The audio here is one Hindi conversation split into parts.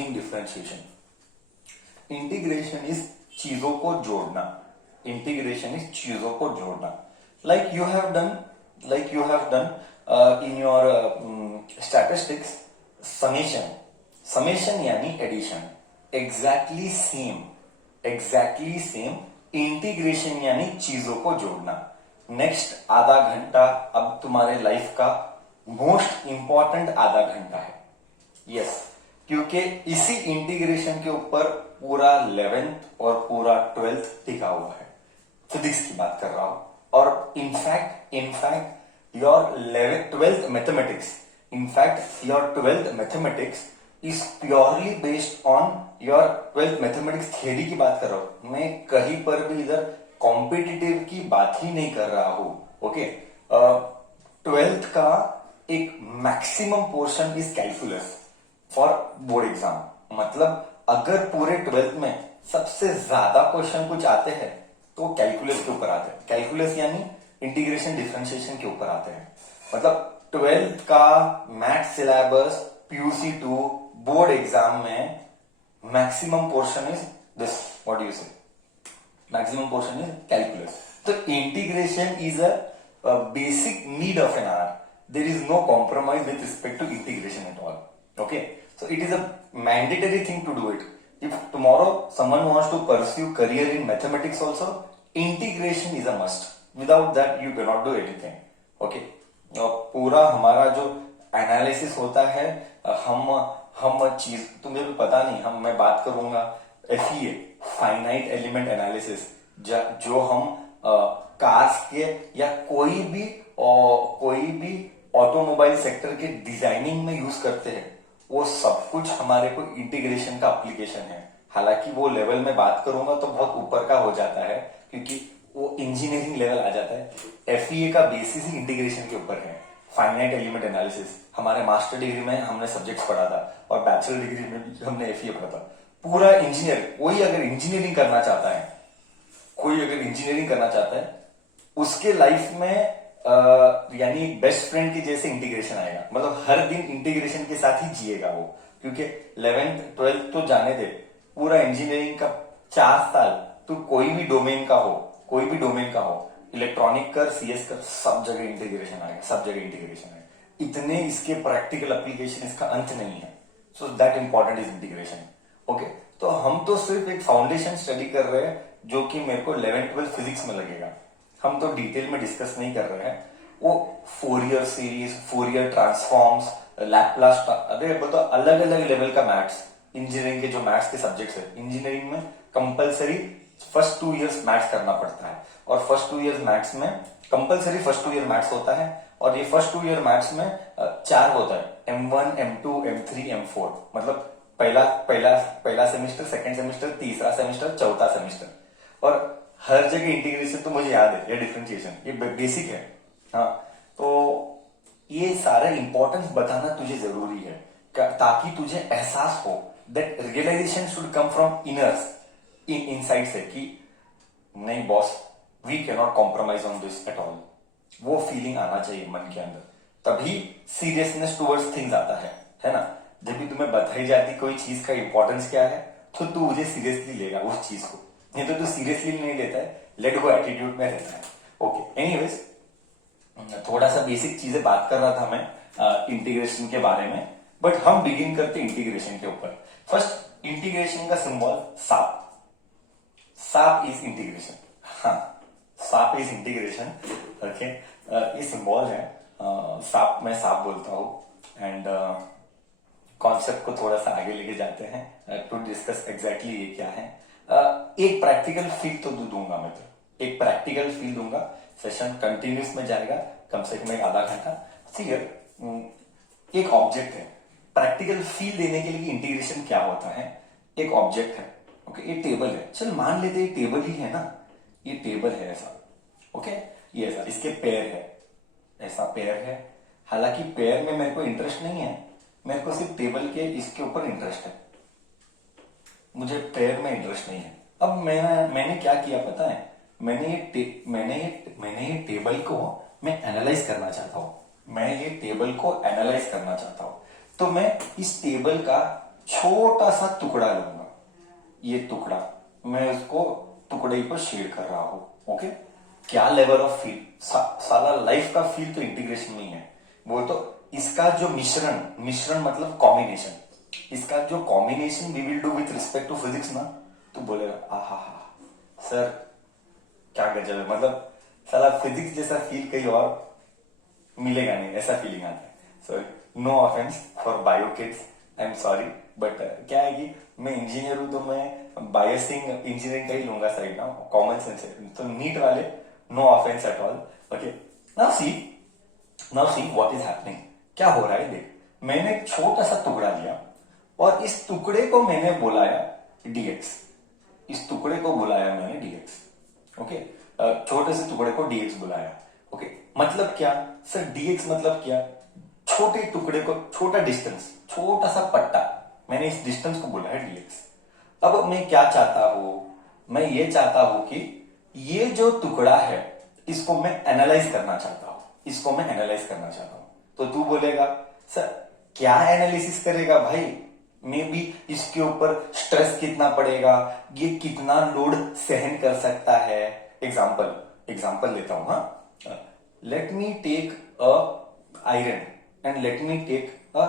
Using differentiation. इंटीग्रेशन इज चीजों को जोड़ना। इंटीग्रेशन इज चीजों को जोड़ना। Like you have done in your statistics summation. Summation यानी एडिशन। एग्जैक्टली सेम इंटीग्रेशन यानी चीजों को जोड़ना। नेक्स्ट आधा घंटा अब तुम्हारे लाइफ का मोस्ट इंपॉर्टेंट आधा घंटा है। यस, क्योंकि इसी इंटीग्रेशन के ऊपर पूरा 11th और पूरा 12th टिका हुआ है। फिजिक्स की बात कर रहा हूं। और in fact your 12th mathematics is purely based on your 12th mathematics theory की बात कर रहा हूं। मैं कहीं पर भी इधर कॉम्पिटिटिव की बात ही नहीं कर रहा हूं। ओके, 12th का एक maximum portion is calculus for board exam. मतलब अगर पूरे 12th में सबसे ज्यादा क्वेश्चन कुछ आते हैं तो कैलकुलस के ऊपर आते हैं। कैलकुलस यानी इंटीग्रेशन डिफरेंशिएशन के ऊपर आते हैं। मतलब 12th का math syllabus PUC 2 board exam में maximum portion is this. What do you say? Maximum portion is calculus. तो integration is a basic need of an hour. There is no compromise with respect to integration at all. Okay, so it is a mandatory thing to do it. If tomorrow someone wants to pursue career in mathematics also, integration is a must. Without that you cannot do anything. Okay, और पूरा हमारा जो एनालिसिस होता है, हम चीज तुम्हें भी पता नहीं, मैं बात करूंगा FEA, फाइनाइट एलिमेंट एनालिसिस, जो हम कार्स के या कोई भी ऑटोमोबाइल सेक्टर के डिजाइनिंग में यूज करते हैं, वो सब कुछ हमारे को इंटीग्रेशन का एप्लीकेशन है। हालांकि वो लेवल में बात करूंगा तो बहुत ऊपर का हो जाता है, क्योंकि वो इंजीनियरिंग लेवल आ जाता है। FEA का बेसिस ही इंटीग्रेशन के ऊपर है। फाइनाइट एलिमेंट एनालिसिस हमारे मास्टर डिग्री में हमने सब्जेक्ट पढ़ा था, और बैचलर डिग्री में भी हमने FEA पढ़ा था। पूरा इंजीनियर, कोई अगर इंजीनियरिंग करना चाहता है उसके लाइफ में यानी बेस्ट फ्रेंड के जैसे इंटीग्रेशन आएगा। मतलब हर दिन इंटीग्रेशन के साथ ही जिएगा वो, क्योंकि 11th 12th तो जाने दे, पूरा इंजीनियरिंग का 4 साल तो कोई भी डोमेन का हो, इलेक्ट्रॉनिक कर, CS कर, सब जगह इंटीग्रेशन आएगा। इतने इसके प्रैक्टिकल एप्लीकेशन, इसका अंत नहीं है। So that important is integration. Okay, तो हम तो सिर्फ एक फाउंडेशन स्टडी कर रहे हैं जो कि मेरे को 11th 12th फिजिक्स में लगेगा। हम तो डिटेल में डिस्कस नहीं कर रहे हैं। वो Fourier series, Fourier transforms, Laplace, अरे बोलते अलग अलग लेवल का मैथ्स, इंजीनियरिंग के जो मैथ्स के सब्जेक्ट्स है, इंजीनियरिंग में कंपलसरी फर्स्ट 2 इयर्स मैथ्स करना पड़ता है। और फर्स्ट 2 इयर्स मैथ्स में कंपलसरी फर्स्ट 2 ईयर मैथ्स होता है। और ये फर्स्ट 2 ईयर मैथ्स में 4 होता है, M1, M2, M3, M4। मतलब पहला सेमेस्टर, सेकंड सेमेस्टर, तीसरा सेमेस्टर, चौथा सेमेस्टर। और हर जगह इंटीग्रेशन तो मुझे याद है, ये डिफरेंशिएशन, ये बेसिक है। हाँ, तो ये सारा इंपॉर्टेंस बताना तुझे जरूरी है, ताकि तुझे एहसास हो that realisation should come from inside से, कि नहीं boss, we can not compromise on this at all. वो फीलिंग आना चाहिए मन के अंदर, तभी सीरियसनेस टुवर्ड्स थिंग्स आता है ना। जब भी तुम्हें बताई जाती कोई चीज का इंपॉर्टेंस क्या है, तो तू मुझे सीरियसली लेगा उस चीज को, नहीं तो तू सीरियसली नहीं लेता है, लेट गो एटीट्यूड में रहता है। ओके, एनीवेज, थोड़ा सा बेसिक चीजें बात कर रहा था मैं इंटीग्रेशन के बारे में, बट हम बिगिन करते इंटीग्रेशन के ऊपर। फर्स्ट, इंटीग्रेशन का सिंबल सांप इज इंटीग्रेशन। हाँ, सांप इज इंटीग्रेशन। ओके, ये सिंबल है सांप, मैं सांप बोलता हूं। एंड कॉन्सेप्ट को थोड़ा सा आगे लेके जाते हैं टू डिस्कस एग्जैक्टली ये क्या है। एक प्रैक्टिकल फील तो दूंगा मैं, तो एक प्रैक्टिकल फील दूंगा। सेशन कंटिन्यूस में जाएगा, कम से कम आधा घंटा। एक ऑब्जेक्ट है, प्रैक्टिकल फील देने के लिए इंटीग्रेशन क्या होता है। एक ऑब्जेक्ट है, ओके, ये टेबल है, चल मान लेते ये टेबल ही है ना, ये टेबल है ऐसा, ओके, ये ऐसा, इसके पैर है, ऐसा पैर है। हालांकि पैर में मेरे को इंटरेस्ट नहीं है, मेरे को सिर्फ टेबल के इसके ऊपर इंटरेस्ट है, मुझे पैर में इंटरेस्ट नहीं है। अब मैंने क्या किया पता है, मैंने ये टेबल को मैं एनालाइज करना चाहता हूं, तो मैं इस टेबल का छोटा सा टुकड़ा लूंगा, ये टुकड़ा मैं उसको टुकड़े पर शेयर कर रहा हूं। ओके, क्या लेवल ऑफ फील, साला लाइफ का फील तो इंटीग्रेशन में ही है। वो तो इसका जो मिश्रण, मिश्रण मतलब कॉम्बिनेशन, इसका जो combination we will do with respect to physics ना, तो बोलेगा आहा हा सर क्या गजब है, मतलब साला फिजिक्स जैसा फील कहीं और मिलेगा नहीं, ऐसा फीलिंग आता है। So no offence for bio kids, I am sorry, but क्या है कि मैं इंजीनियर हूं तो मैं बायोसिंग इंजीनियरिंग का ही लूंगा साइड ना, कॉमन सेंस है, तो नीट वाले no offence at all. Okay, now see what is happening, क्या हो रहा है देख, मैंने एक छोटा सा टुकड़ा लिया और इस टुकड़े को मैंने बुलाया dx, इस टुकड़े को बुलाया मैंने dx। ओके, छोटे से टुकड़े को dx बुलाया। ओके, मतलब क्या सर, dx मतलब क्या, छोटे टुकड़े को, छोटा डिस्टेंस, छोटा सा पट्टा, मैंने इस डिस्टेंस को बुलाया dx। अब मैं क्या चाहता हूं, मैं ये चाहता हूं कि ये जो टुकड़ा है इसको मैं एनालाइज करना चाहता हूं, इसको मैं एनालाइज करना चाहता हूं। तो तू बोलेगा सर क्या एनालिसिस करेगा भाई, मे बी इसके ऊपर स्ट्रेस कितना पड़ेगा, ये कितना लोड सहन कर सकता है। एग्जाम्पल लेता हूं, हाँ, let me take a iron and let me take a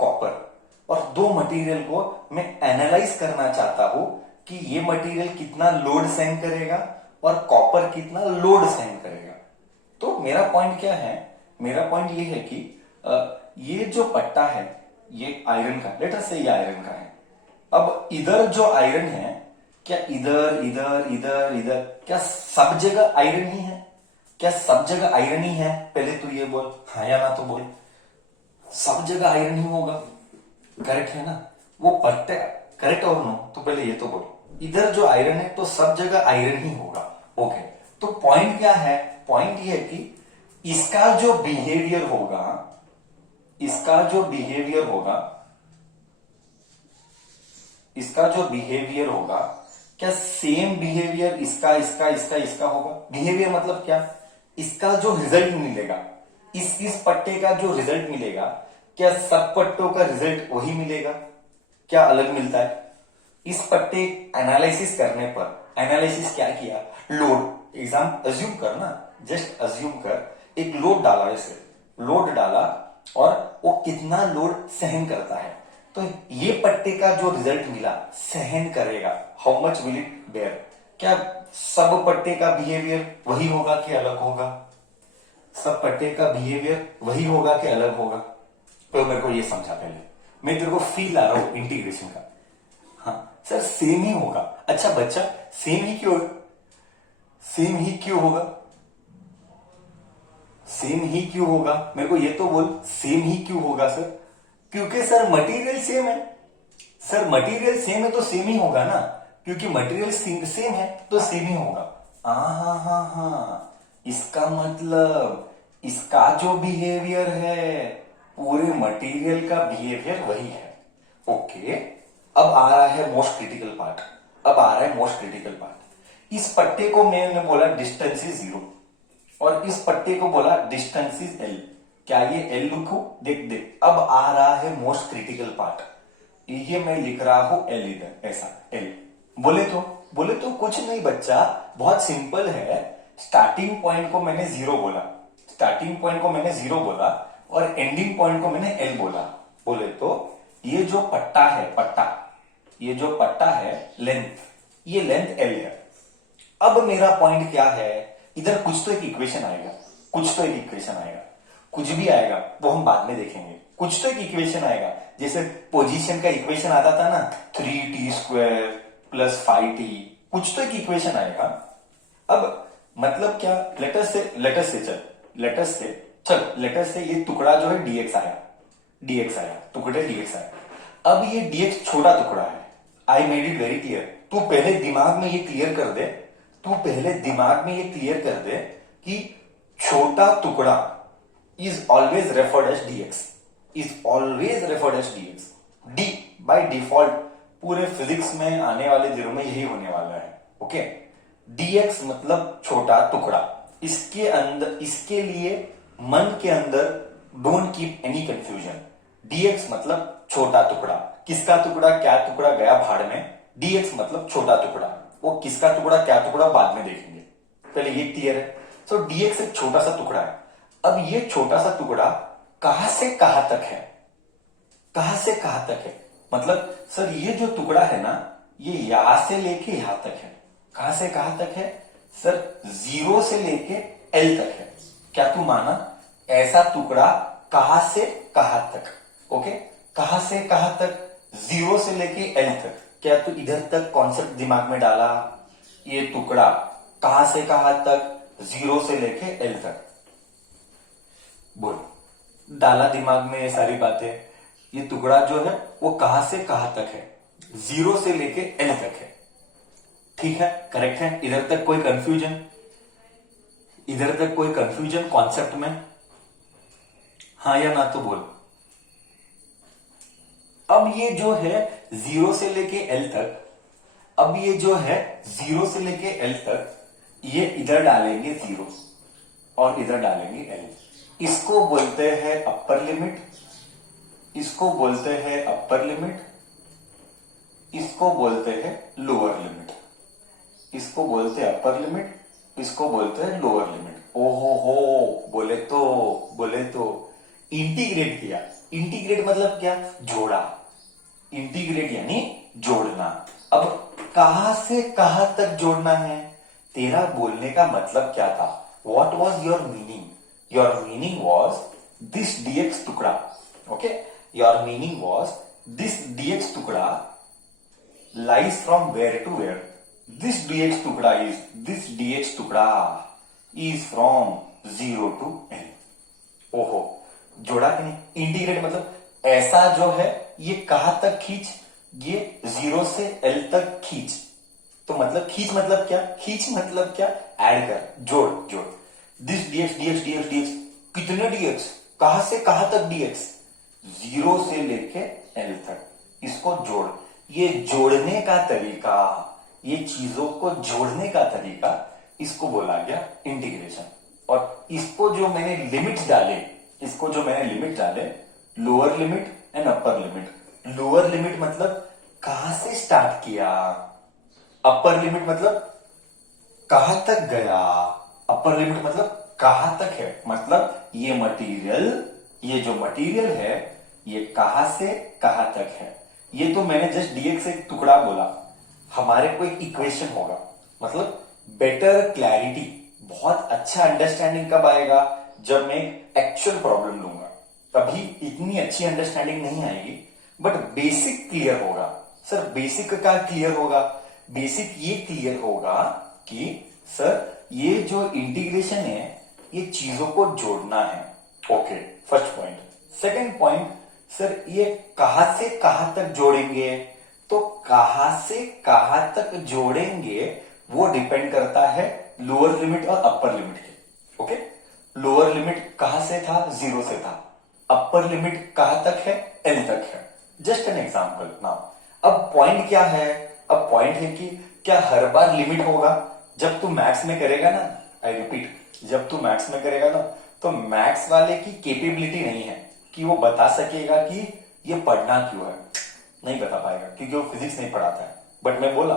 copper, और दो मटेरियल को मैं एनालाइज करना चाहता हूं कि ये मटेरियल कितना लोड सहन करेगा और कॉपर कितना लोड सहन करेगा। तो मेरा पॉइंट क्या है, मेरा पॉइंट ये है कि ये जो पट्टा है ये आयरन का, लेट अस से ये आयरन का है। अब इधर जो आयरन है, क्या इधर इधर इधर इधर क्या सब जगह आयरन ही है, क्या सब जगह आयरन ही है, पहले तू ये बोल, हाँ या ना तो बोल, सब जगह आयरन ही होगा, करेक्ट है ना, वो पट्टे, करेक्ट और नो, तो पहले ये तो बोल, इधर जो आयरन है तो सब जगह आयरन ही होगा। ओके, तो पॉइंट क्या है, पॉइंट ये है कि इसका जो बिहेवियर होगा, इसका जो बिहेवियर होगा, इसका जो बिहेवियर होगा, क्या सेम बिहेवियर इसका इसका इसका इसका होगा। बिहेवियर मतलब क्या, इसका जो रिजल्ट मिलेगा, इस पट्टे का जो रिजल्ट मिलेगा, क्या सब पट्टों का रिजल्ट वही मिलेगा, क्या अलग मिलता है। इस पट्टे एनालिसिस करने पर, एनालिसिस क्या किया, लोड, एग्जाम अज्यूम कर ना, जस्ट अज्यूम कर, एक लोड डाला, इसे लोड डाला और वो कितना लोड सहन करता है, तो ये पट्टे का जो रिजल्ट मिला सहन करेगा, how much will it bear. क्या सब पट्टे का बिहेवियर वही होगा कि अलग होगा, सब पट्टे का बिहेवियर वही होगा कि अलग होगा। तो मेरे को ये समझा, पहले मैं तेरे को फील आ रहा हूं इंटीग्रेशन का। हाँ सर सेम ही होगा, अच्छा बच्चा सेम ही क्यों, सेम ही क्यों होगा, सेम ही क्यों होगा, मेरे को ये तो बोल, सेम ही क्यों होगा सर, क्योंकि सर मटेरियल सेम है, सर मटेरियल सेम है तो सेम ही होगा ना, क्योंकि मटेरियल सेम है तो सेम ही होगा। हाँ हाँ हाँ, इसका मतलब इसका जो बिहेवियर है पूरे मटेरियल का बिहेवियर वही है। ओके, अब आ रहा है मोस्ट क्रिटिकल पार्ट, अब आ रहा है मोस्ट क्रिटिकल पार्ट। इस पट्टे को मैंने बोला डिस्टेंस इज 0 और इस पट्टे को बोला डिस्टेंस इज L, क्या ये L लिखूं, देख देख, अब आ रहा है मोस्ट क्रिटिकल पार्ट, ये मैं लिख रहा हूं L इधर, ऐसा L। बोले तो कुछ नहीं बच्चा, बहुत सिंपल है, स्टार्टिंग पॉइंट को मैंने 0 बोला, स्टार्टिंग पॉइंट को मैंने 0 बोला और एंडिंग पॉइंट को मैंने L बोला। बोले तो ये जो पट्टा है, पट्टा, ये जो पट्टा है लेंथ, ये लेंथ L है। अब मेरा पॉइंट क्या है, इधर कुछ तो एक इक्वेशन आएगा, कुछ तो एक इक्वेशन आएगा, कुछ भी आएगा वो हम बाद में देखेंगे, कुछ तो एक इक्वेशन आएगा, जैसे पोजीशन का इक्वेशन आता था ना 3t² + 5t, कुछ तो एक इक्वेशन आएगा। अब मतलब क्या, लेटस से ये टुकड़ा जो है dx आया, टुकड़े dx आया। अब ये dx छोटा टुकड़ा है, I made it very clear, तू पहले दिमाग में ये क्लियर कर दे, तू पहले दिमाग में ये क्लियर कर दे कि छोटा टुकड़ा is always referred as dx, is always referred as dx, d by default पूरे फिजिक्स में आने वाले दिनों में यही होने वाला है। ओके, dx मतलब छोटा टुकड़ा, इसके अंदर, इसके लिए मन के अंदर don't keep any confusion, dx मतलब छोटा टुकड़ा, किसका टुकड़ा क्या टुकड़ा गया भाड़ में, डीएक्स मतलब छोटा टुकड़ा, वो किसका टुकड़ा क्या टुकड़ा बाद में देखेंगे, पहले ये क्लियर है। सो डीएक्स एक छोटा सा टुकड़ा है। अब ये छोटा सा टुकड़ा कहां से कहां तक है, कहां से कहां तक है, मतलब सर ये जो टुकड़ा है ना ये यहां से लेके यहां तक है, कहां से कहां तक है सर, 0 से लेके एल तक है। क्या तू माना ऐसा टुकड़ा कहां से कहां तक, ओके, कहां से कहां तक, 0 से लेके एल तक। क्या तू इधर तक कॉन्सेप्ट दिमाग में डाला, ये टुकड़ा कहां से कहां तक, 0 से लेके एल तक, बोल, डाला दिमाग में ये सारी बातें। ये टुकड़ा जो है वो कहां से कहां तक है, 0 से लेके एल तक है, ठीक है, करेक्ट है। इधर तक कोई कंफ्यूजन, इधर तक कोई कंफ्यूजन कॉन्सेप्ट में, हाँ या ना तो बोल। अब ये जो है 0 से लेके एल तक, अब ये जो है 0 से लेके एल तक, ये इधर डालेंगे 0 और इधर डालेंगे एल। इसको बोलते हैं अपर लिमिट, इसको बोलते हैं अपर लिमिट, इसको बोलते हैं लोअर लिमिट, इसको बोलते हैं अपर लिमिट, इसको बोलते हैं लोअर लिमिट। ओहो हो, बोले तो इंटीग्रेट किया। इंटीग्रेट मतलब क्या, जोड़ा, इंटीग्रेट यानी जोड़ना। अब कहां से कहां तक जोड़ना है, तेरा बोलने का मतलब क्या था, what was your meaning, your meaning was this DX टुकड़ा, okay, your meaning was this DX टुकड़ा lies from where to where, this dx टुकड़ा is, this dx टुकड़ा is from 0 to l। ओहो, जोड़ा कि नहीं, इंटीग्रेट मतलब ऐसा जो है ये कहां तक खींच, ये 0 से l तक खींच, तो मतलब खींच मतलब क्या, खींच मतलब क्या, ऐड कर, जोड़ जोड़, this dx dx dx dx, कितने dx, कहां से कहां तक dx, 0 से लेके l तक, इसको जोड़। ये जोड़ने का तरीका, ये चीजों को जोड़ने का तरीका, इसको बोला गया इंटीग्रेशन। और इसको जो मैंने लिमिट्स डाले, इसको जो मैंने लिमिट डाले, lower limit and upper limit. Lower limit मतलब कहां से स्टार्ट किया, अपर लिमिट मतलब कहां तक गया, अपर लिमिट मतलब कहां तक है, मतलब ये मटेरियल, ये जो मटेरियल है ये कहां से कहां तक है। ये तो मैंने जस्ट डीएक्स एक टुकड़ा बोला, हमारे को एक इक्वेशन होगा, मतलब बेटर क्लैरिटी, बहुत अच्छा अंडरस्टैंडिंग कब आएगा, जब मैं एक एक्चुअल प्रॉब्लम लूंगा, तभी इतनी अच्छी अंडरस्टैंडिंग नहीं आएगी, बट बेसिक क्लियर होगा। सर बेसिक का क्लियर होगा, बेसिक ये क्लियर होगा कि सर ये जो इंटीग्रेशन है ये चीजों को जोड़ना है, okay, first point. Second point, sir ये कहां से कहां तक जोड़ेंगे, तो कहां से कहां तक जोड़ेंगे वो डिपेंड करता है लोअर लिमिट और अपर लिमिट के, ओके। लोअर लिमिट कहां से था, 0 से था, अपर लिमिट कहां तक है, एल तक है। Just an example now. अब पॉइंट क्या है, अब पॉइंट है कि क्या हर बार लिमिट होगा, जब तू मैथ्स में करेगा ना, आई रिपीट, जब तू मैथ्स में करेगा ना, तो मैथ्स वाले की कैपेबिलिटी नहीं है कि वो बता सकेगा कि ये पढ़ना क्यों है, नहीं बता पाएगा क्योंकि वो फिजिक्स नहीं पढ़ाता है। बट मैं बोला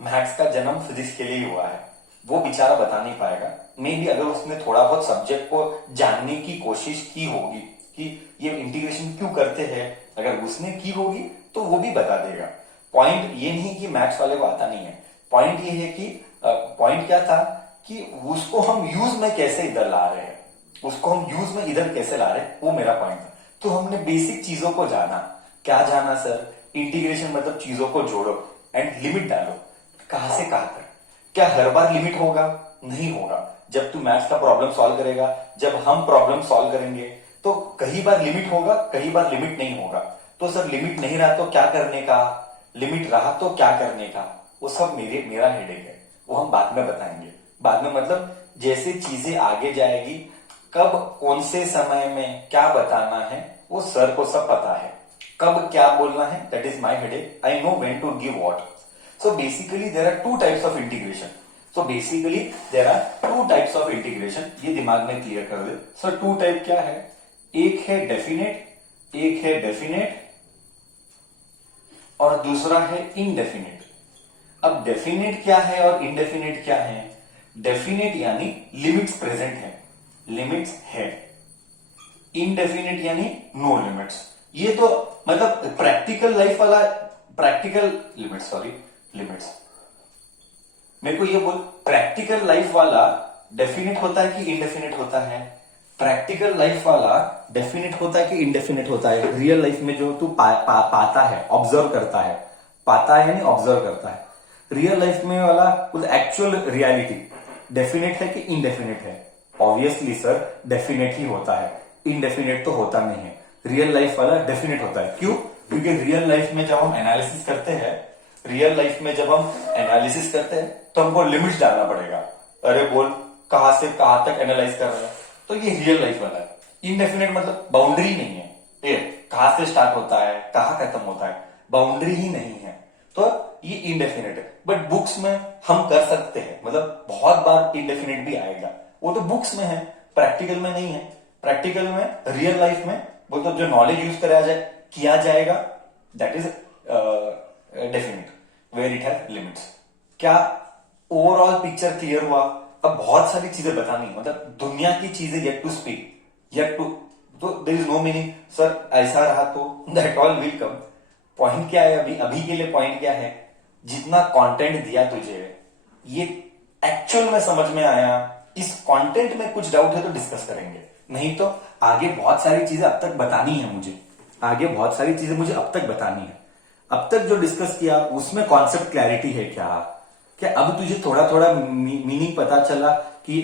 मैथ्स का जन्म फिजिक्स के लिए ही हुआ है, वो बेचारा बता नहीं पाएगा। मे बी अगर उसने थोड़ा बहुत सब्जेक्ट को जानने की कोशिश की होगी कि ये इंटीग्रेशन क्यों करते हैं, अगर उसने की होगी तो वो भी बता देगा। पॉइंट ये नहीं कि मैथ्स वाले को आता नहीं है, पॉइंट ये है कि पॉइंट क्या था कि उसको हम यूज में कैसे इधर ला रहे हैं, उसको हम यूज में इधर कैसे ला रहे हैं, वो मेरा पॉइंट था। तो हमने बेसिक चीजों को जाना। क्या जाना सर, इंटीग्रेशन मतलब चीजों को जोड़ो एंड लिमिट डालो, कहां से कहां तक। क्या हर बार लिमिट होगा, नहीं होगा। जब तू मैथ्स का प्रॉब्लम सॉल्व करेगा, जब हम प्रॉब्लम सॉल्व करेंगे, तो कई बार लिमिट होगा, कई बार लिमिट नहीं होगा। तो सर लिमिट नहीं रहा तो क्या करने का, लिमिट रहा तो क्या करने का, वो सब मेरा हेडेक है, वो हम बाद में बताएंगे। बाद में मतलब जैसे चीजें आगे जाएगी, कब कौन से समय में क्या बताना है वो सर को सब पता है, कब क्या बोलना है, that is my headache, I know when to give what. So basically there are two types of integration, so basically there are two types of integration, ये दिमाग में क्लियर कर दे। सो टू टाइप क्या है, एक है डेफिनेट, एक है डेफिनेट, और दूसरा है इनडेफिनिट। अब डेफिनेट क्या है और इनडेफिनेट क्या है? डेफिनेट यानी लिमिट्स प्रेजेंट है, लिमिट्स है। इनडेफिनेट यानी नो लिमिट्स। ये तो मतलब प्रैक्टिकल लाइफ वाला, प्रैक्टिकल लिमिट्स, सॉरी लिमिट्स, मेरे को ये बोल, प्रैक्टिकल लाइफ वाला डेफिनेट होता है कि इनडेफिनेट होता है? प्रैक्टिकल लाइफ वाला डेफिनेट होता है कि इनडेफिनेट होता है? रियल लाइफ में जो तू पाता है, ऑब्जर्व करता है, पाता है यानी ऑब्जर्व करता है, रियल लाइफ में वाला एक्चुअल रियलिटी डेफिनेट है कि इनडेफिनेट है? ऑब्वियसली सर डेफिनेट ही होता है, इनडेफिनेट तो होता नहीं है। रियल लाइफ वाला डेफिनेट होता है। क्यों? क्योंकि रियल लाइफ में जब हम एनालिसिस करते हैं, रियल लाइफ में जब हम एनालिसिस करते हैं तो हमको लिमिट्स डालना पड़ेगा। अरे बोल, कहां से कहां तक एनालाइज कर रहे हैं, तो ये रियल लाइफ वाला है। इनडेफिनेट मतलब बाउंड्री नहीं है, ये कहां से स्टार्ट होता है कहां खत्म होता है, बाउंड्री ही नहीं है, तो ये इनडेफिनेट है। बट बुक्स में हम कर सकते हैं, मतलब बहुत बार इनडेफिनेट भी आएगा, वो तो बुक्स में है, प्रैक्टिकल में नहीं है। प्रैक्टिकल में, रियल लाइफ में वो तो जो नॉलेज यूज किया जाएगा that is definite, where it has limits. क्या ओवरऑल पिक्चर क्लियर हुआ? अब बहुत सारी चीजें बतानी, मतलब दुनिया की चीजें yet to speak, yet to, तो there is no meaning sir ऐसा रहा तो that all will come. Point क्या है अभी, अभी के लिए पॉइंट क्या है? जितना कंटेंट दिया तुझे, ये एक्चुअल में समझ में आया? इस कंटेंट में कुछ डाउट है तो डिस्कस करेंगे, नहीं तो आगे बहुत सारी चीजें अब तक बतानी है मुझे, आगे बहुत सारी चीजें मुझे अब तक बतानी है। अब तक जो डिस्कस किया उसमें कॉन्सेप्ट क्लैरिटी है क्या? क्या अब तुझे थोड़ा थोड़ा मीनिंग पता चला कि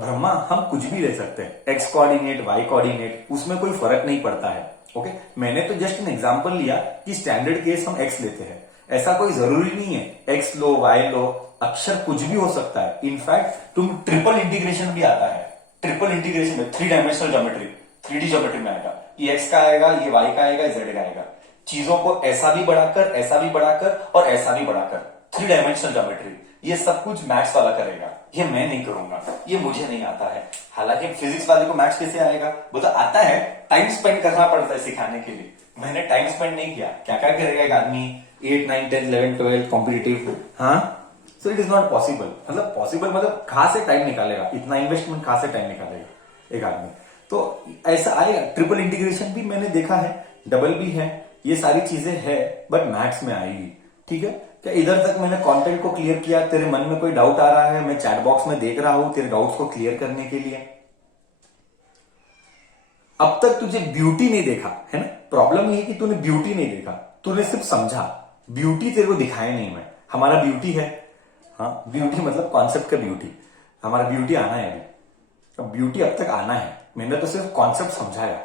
ब्रह्मा हम कुछ भी ले सकते हैं, एक्स कोऑर्डिनेट, वाई कोऑर्डिनेट, उसमें कोई फर्क नहीं पड़ता है। ओके, मैंने तो जस्ट एन एग्जांपल लिया कि स्टैंडर्ड केस हम एक्स लेते हैं, ऐसा कोई जरूरी नहीं है एक्स लो वाई लो, अक्षर कुछ भी हो सकता है। इनफैक्ट तुम ट्रिपल इंटीग्रेशन भी आता है, ट्रिपल इंटीग्रेशन में 3 डायमेंशनल ज्योमेट्री, 3D ज्योमेट्री में आएगा, ये एक्स का आएगा, ये वाई का आएगा, जेड का आएगा, चीजों को ऐसा भी बढ़ाकर, ऐसा भी बढ़ाकर और ऐसा भी बढ़ाकर, 3 डायमेंशनल ज्योमेट्री, ये सब कुछ मैथ्स वाला करेगा, ये मैं नहीं करूंगा, ये मुझे नहीं आता है। हालांकि फिजिक्स वाले को मैथ्स कैसे आएगा? वो तो आता है, टाइम स्पेंड करना पड़ता है सिखाने के लिए। मैंने टाइम स्पेंड नहीं किया, क्या क्या करेगा एक आदमी 8 9 10 11 12 कॉम्पिटिटिव, हाँ, so it is not possible. मतलब पॉसिबल मतलब कहां से टाइम निकालेगा, इतना इन्वेस्टमेंट कहां से टाइम निकालेगा एक आदमी? तो ऐसा आएगा। ट्रिपल इंटीग्रेशन भी मैंने देखा है, डबल भी है, ये सारी चीजें है, बट मैथ्स में आएगी। ठीक है, क्या इधर तक मैंने कंटेंट को क्लियर किया? तेरे मन में कोई डाउट आ रहा है, मैं चैट बॉक्स में देख रहा हूं तेरे डाउट्स को क्लियर करने के लिए। अब तक तुझे ब्यूटी नहीं देखा है ना, प्रॉब्लम ये है कि तूने ब्यूटी नहीं देखा, तूने सिर्फ समझा, ब्यूटी तेरे को दिखाया नहीं। मैं, हमारा ब्यूटी है, हाँ, ब्यूटी मतलब कॉन्सेप्ट का ब्यूटी, हमारा ब्यूटी आना है अभी, अब ब्यूटी अब तक आना है। मैंने तो सिर्फ कॉन्सेप्ट समझाया,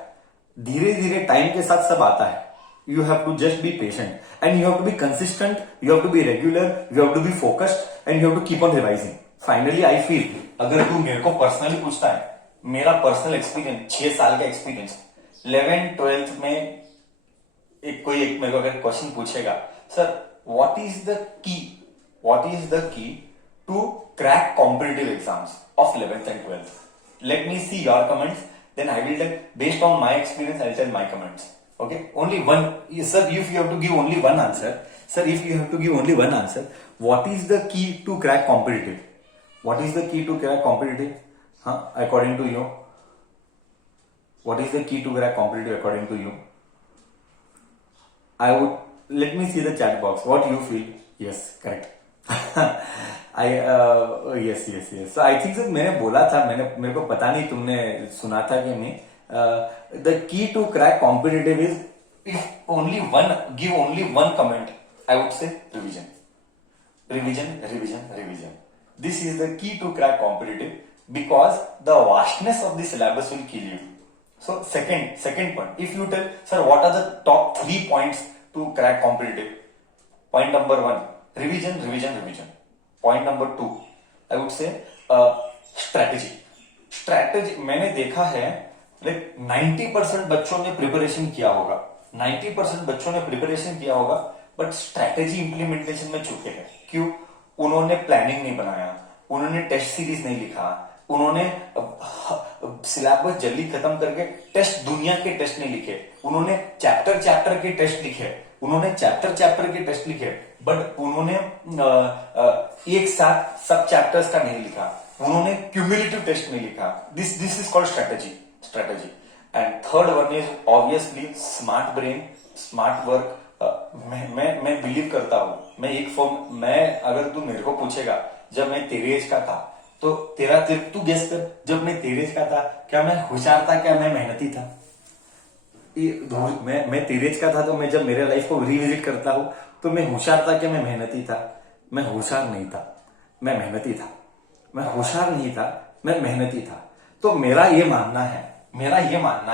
धीरे धीरे टाइम के साथ सब आता है। You have to just be patient and you have to be consistent, you have to be regular, you have to be focused and you have to keep on revising. Finally I feel, अगर तू मेरे को पर्सनली पूछता है, मेरा पर्सनल एक्सपीरियंस 6 साल का एक्सपीरियंस, 11th 12th में एक मेरे को अगर क्वेश्चन पूछेगा, sir what is the key to crack competitive exams of 11th and 12th? Let me see your comments, then I will tell, based on my experience I'll tell my comments. Okay, only one, sir, if you have to give only one answer, sir, if you have to give only one answer, what is the key to crack competitive? What is the key to crack competitive? Huh? According to you, what is the key to crack competitive according to you? I would, let me see the chat box. What you feel? Yes, correct. yes. So I think sir, मैंने बोला था, मेरे को पता नहीं तुमने सुना था कि नहीं। The key to crack competitive is, if give only one comment, I would say revision. This is the key to crack competitive, because the vastness of the syllabus will kill you. So second point, if you tell, sir, what are the top 3 points to crack competitive? Point number 1, revision. Point number 2, I would say strategy. मैंने देखा है 90% बच्चों ने प्रिपरेशन किया होगा, 90% बच्चों ने प्रिपरेशन किया होगा, बट स्ट्रैटेजी इंप्लीमेंटेशन में चुके हैं। क्यों? उन्होंने प्लानिंग नहीं बनाया, उन्होंने टेस्ट सीरीज नहीं लिखा, उन्होंने सिलेबस जल्दी खत्म करके टेस्ट, दुनिया के टेस्ट नहीं लिखे, उन्होंने चैप्टर चैप्टर के टेस्ट लिखे, उन्होंने चैप्टर चैप्टर के टेस्ट लिखे, बट उन्होंने एक साथ सब चैप्टर्स का नहीं लिखा, उन्होंने क्यूमुलेटिव टेस्ट में लिखा. This is called strategy. And third one is obviously smart brain, smart work. मैं बिलीव करता हूं, मैं अगर तू मेरे को पूछेगा जब मैं तेरे एज का था, तो तू गेस कर, जब मैं तेरे एज का था क्या मैं होशियार था, क्या मैं मेहनती था? मैं तेरे एज का था, तो मैं जब मेरे लाइफ को रिविजिट करता हूं तो मैं होशियार था क्या मैं मेहनती था? मैं होशियार नहीं था, मैं मेहनती था. मैं होशियार नहीं था, मैं मेहनती था. तो मेरा ये मानना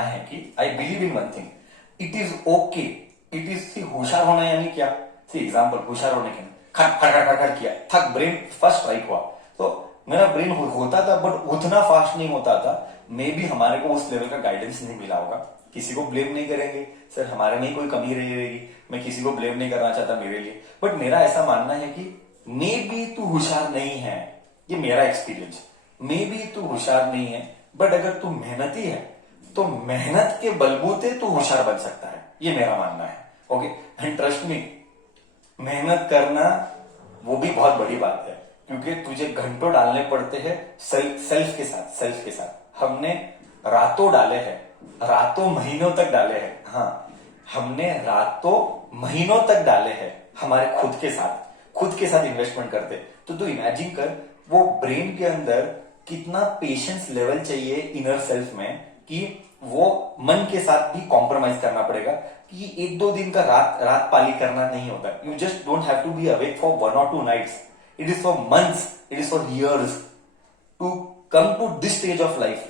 है कि I believe in one thing, it is okay. It is होशियार होना यानी क्या? सी एग्जाम्पल, होशियार होने के खट खट खट खट किया, थक, ब्रेन फर्स्ट स्ट्राइक हुआ, तो मेरा ब्रेन होता था बट उतना फास्ट नहीं होता था. मे बी हमारे को उस लेवल का गाइडेंस नहीं मिला होगा. किसी को ब्लेम नहीं करेंगे सर, हमारे में ही कोई कमी रही रहेगी, मैं किसी को ब्लेम नहीं करना चाहता मेरे लिए. बट मेरा ऐसा मानना है कि मे बी तू होशियार नहीं है, ये मेरा एक्सपीरियंस. मे बी तू होशियार नहीं है, बट अगर तू मेहनती है तो मेहनत के बलबूते तू होशियार बन सकता है, ये मेरा मानना है. ओके, एंड ट्रस्ट मी, मेहनत करना वो भी बहुत बड़ी बात है, क्योंकि तुझे घंटों डालने पड़ते हैं सेल्फ के साथ. हमने रातों डाले हैं, रातों महीनों तक डाले हैं. हाँ, हमने रातों महीनों तक डाले हैं हमारे खुद के साथ इन्वेस्टमेंट करते. तो तू इमेजिन कर, वो ब्रेन के अंदर कितना पेशेंस लेवल चाहिए इनर सेल्फ में, कि वो मन के साथ भी कॉम्प्रोमाइज करना पड़ेगा. कि एक दो दिन का रात पाली करना नहीं होता. You just don't have to be awake for 1 or 2 nights. It is for months, it is for years to come to this stage of life.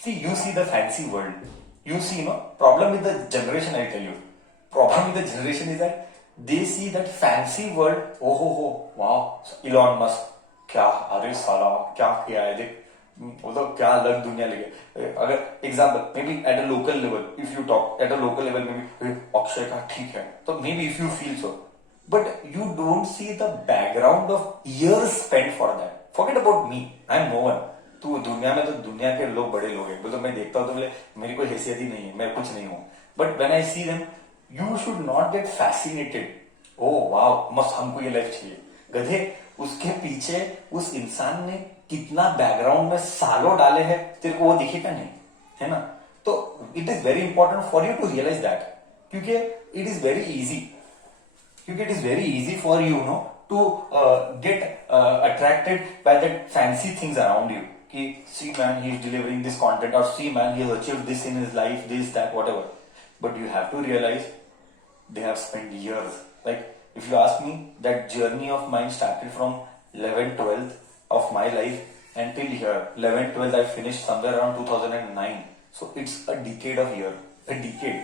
See, you see the fancy world. You see, problem with the generation, I tell you. Problem with the generation is that they see that fancy world. Oh, wow, Elon Musk. क्या, अरे साला क्या किया है देख, वो तो क्या अलग दुनिया लगे. अगर example, may be at a local level, if you talk at a local level, may be Akshay का ठीक है, तो may be if you feel so, but you don't see the background of years spent for that. Forget about me, I am no one. तू दुनिया में, तो दुनिया के लोग बड़े लोग हैं, तो मैं देखता हूँ तो बोले मेरी कोई हैसियत ही नहीं है, मैं कुछ नहीं हूं. But when I see them, you should not get fascinated. Oh wow, मस्त, हमको ये लाइफ चाहिए. गधे, उसके पीछे उस इंसान ने कितना बैकग्राउंड में सालों डाले हैं, तेरे को वो दिखेगा नहीं, है ना? तो it is very important for you to realise that, क्योंकि इट इज वेरी इजी. क्योंकि it is very easy for you, to get attracted by the fancy things around you. कि see man, he is delivering this content, or see man, he has achieved this in his life, this, that, whatever. But you have to realize they have spent years. Like, if you ask me, that journey of mine started from 11th, 12th of my life until here. 11th, 12th I finished somewhere around 2009. So it's a decade of year. A decade.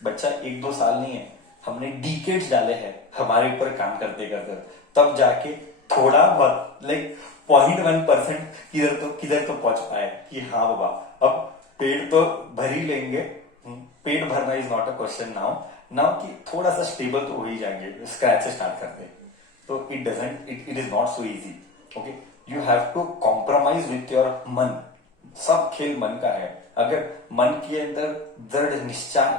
बच्चा 1-2 साल नहीं है, हमने डिकेड्स डाले हैं हमारे ऊपर काम करते करते, तब जाके थोड़ा बहुत, लाइक 0.1% किधर तो पहुंच पाए कि हाँ बाबा, अब पेट तो भर ही लेंगे. पेट भरना is not a question now कि थोड़ा सा स्टेबल तो हो ही जाएंगे, स्क्रैच से स्टार्ट करते. तो it is not so easy. Okay, you have to compromise with your मन. सब खेल मन का है. अगर मन के अंदर दृढ़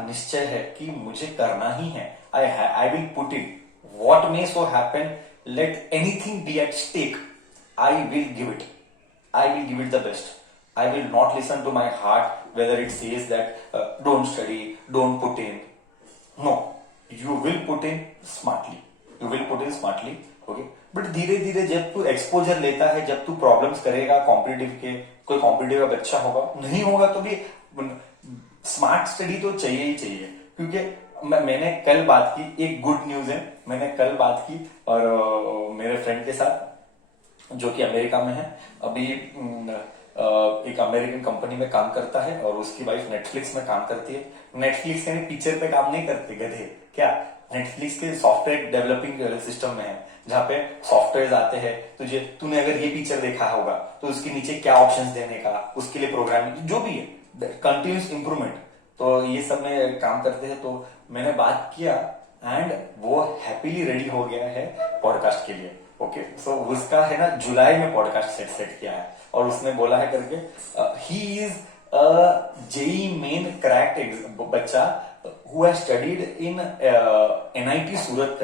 निश्चय है कि मुझे करना ही है, I will put it, what may so happen, let anything be at stake, I will give it the best. I will not listen to my heart whether it says that don't study, don't put in. No, you will put in smartly. Okay? But धीरे धीरे जब तू एक्सपोजर लेता है, जब तू प्रॉब्लम्स करेगा कॉम्पिटिटिव के, कोई कॉम्पिटिटिव का बच्चा होगा, नहीं होगा तो भी स्मार्ट स्टडी तो चाहिए ही चाहिए. क्योंकि मैंने कल बात की, एक गुड न्यूज है, मैंने कल बात की और मेरे फ्रेंड के साथ जो कि अमेरिका में है, अभी एक अमेरिकन कंपनी में काम करता है और उसकी वाइफ नेटफ्लिक्स में काम करती है. नेटफ्लिक्स यानी पिक्चर पे काम नहीं करते गधे, क्या नेटफ्लिक्स के सॉफ्टवेयर डेवलपिंग सिस्टम में है, जहां पे सॉफ्टवेयर आते हैं. तूने अगर ये पिक्चर देखा होगा तो उसके नीचे क्या ऑप्शंस देने का, उसके लिए प्रोग्रामिंग जो भी है, कंटिन्यूस इंप्रूवमेंट, तो ये सब में काम करते हैं. तो मैंने बात किया एंड वो हैप्पीली रेडी हो गया है पॉडकास्ट के लिए. ओके सो उसका है ना जुलाई में पॉडकास्ट सेट किया है और उसने बोला है करके he is JEE Main cracked बच्चा who has studied in NIT Surat,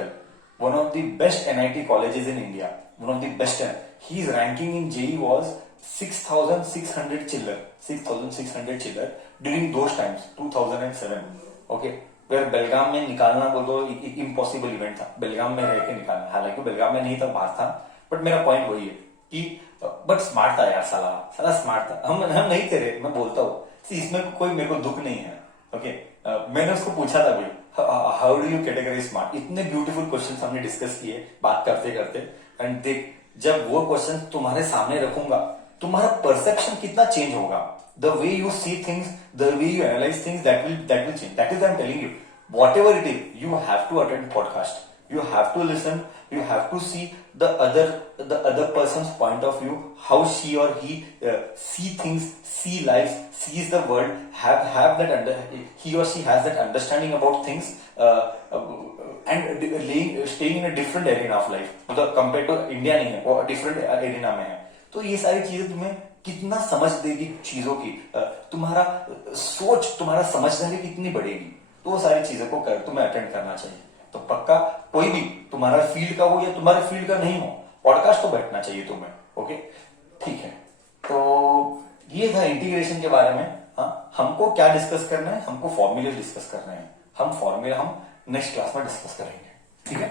one of the best NIT colleges in India, one of the best. His ranking in JEE was 6,600 chiller, 6,600 chiller during those times, 2007. Okay, where बेलगाम में निकालना बोल दो इम्पॉसिबल इवेंट था, बेलगाम में रह के निकालना, हालांकि बेलगाम में नहीं था, बाहर था, बट मेरा पॉइंट वही है कि बट स्मार्ट था यार, साला साला स्मार्ट था, हम नहीं थे रे, मैं बोलता हूँ, इसमें कोई मेरे को दुख नहीं है. ओके मैंने उसको पूछा था भाई how do you categorise smart, इतने ब्यूटीफुल क्वेश्चन हमने डिस्कस किए बात करते करते, एंड देख जब वो क्वेश्चन तुम्हारे सामने रखूंगा तुम्हारा परसेप्शन कितना चेंज होगा, the way you see things, the way you analyse things, that will change. That is I am telling you, whatever it is you have to attend podcast, you have to listen, you have to see the other person's point of view, how she or he see things, see life, sees the world, have that he or she has that understanding about things, and staying in a different arena of life, मतलब compared to India नहीं है, वो different arena में है. तो ये सारी चीजें तुम्हें कितना समझ देगी चीजों की, तुम्हारा सोच, तुम्हारा समझदारी कितनी बढ़ेगी, तो वो सारी चीजों को तुम्हें अटेंड करना चाहिए. तो पक्का कोई भी तुम्हारा फील्ड का हो या तुम्हारे फील्ड का नहीं हो, पॉडकास्ट तो बैठना चाहिए तुम्हें. ओके ठीक है, तो ये था इंटीग्रेशन के बारे में. हाँ, हमको क्या डिस्कस करना है, हमको फॉर्मूले डिस्कस करना है, हम फॉर्मूला हम नेक्स्ट क्लास में डिस्कस करेंगे. ठीक है.